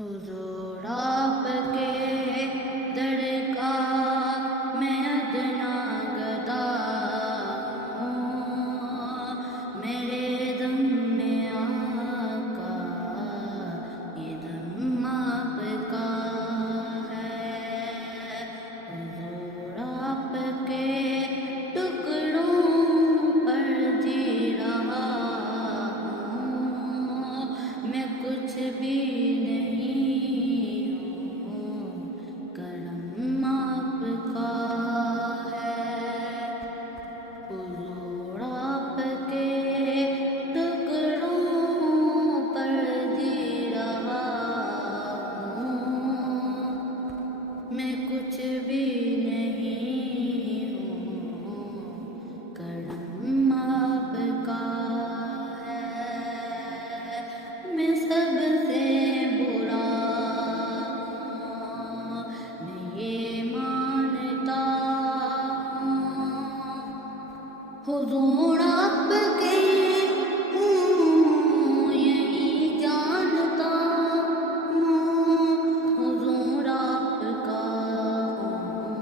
حضور آپ کے در کا میں ادنا گدا ہوں، میرے دم میں آقا یہ دم آپ کا ہے۔ حضور آپ کے ٹکڑوں پر جی رہا ہوں، میں کچھ بھی نہیں ہوں، کرم آپ کا ہے۔ حضور آپ کے ٹکڑوں پر جی رہا ہوں، میں کچھ بھی نہیں ہوں، کرم آپ کا ہے۔ میں سب سے برا ہوں، میں یہ مانتا ہوں، حضور آپ کے ہوں یہی جانتا ہوں، حضور آپ کا ہوں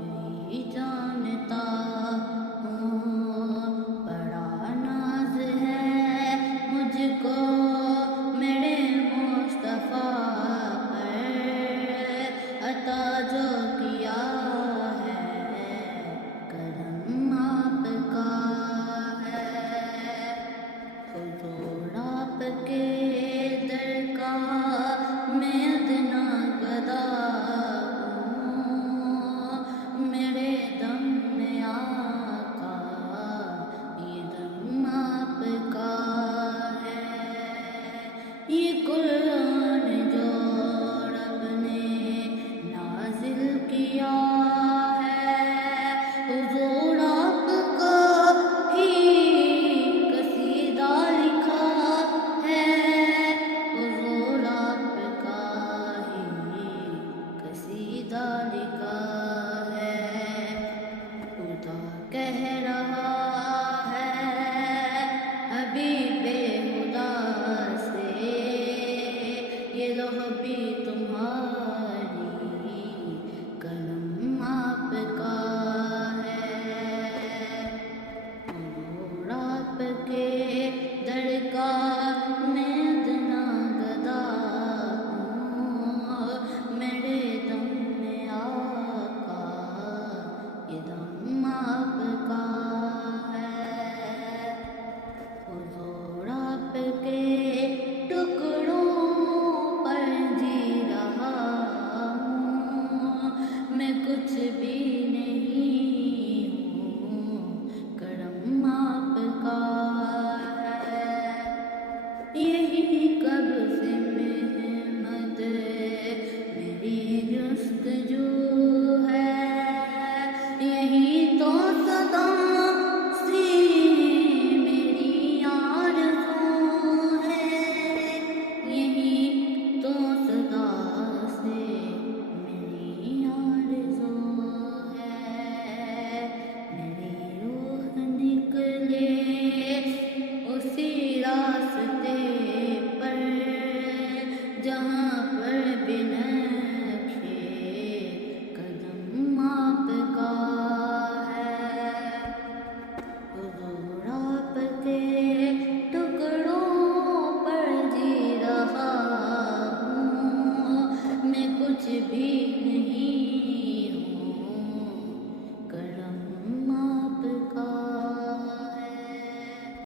یہی جانتا ہوں۔ بڑا ناز ہے مجھ کو میرے مصطفیٰ پر، عطا جو کیا ہے کرم آپ کا ہے۔ حضور آپ کے در کا میں ادنا گدا ہوں، میرے دم میں آقا یہ دم آپ کا ہے۔ یہ قرآن جو رب نے نازل کیا ہے، حضور آپ کا ہی قصیدہ لکھا ہے، حضور آپ کا ہی قصیدہ لکھا ہے۔ خدا کہہ رہا ہے حبیب خدا سے، یہ لوح بھی تمہاری قلم آپ کا ہے۔ حضور آپ کے در کا میں ادنا گدا ہوں، میرے دم میں آقا یہ دم آپ کا ہے۔ حضور آپ کے ٹکڑوں پر جی رہا ہوں، میں کچھ بھی نہیں ہوں، کرم آپ کا ہے۔ یہی قبر سے محمد میری جستجو ہے، یہی تو صدا سے میری آرزو ہے، یہی تو صدا سے میری آرزو ہے۔ میری روح نکلے اسی راستے پر جہاں پر بھی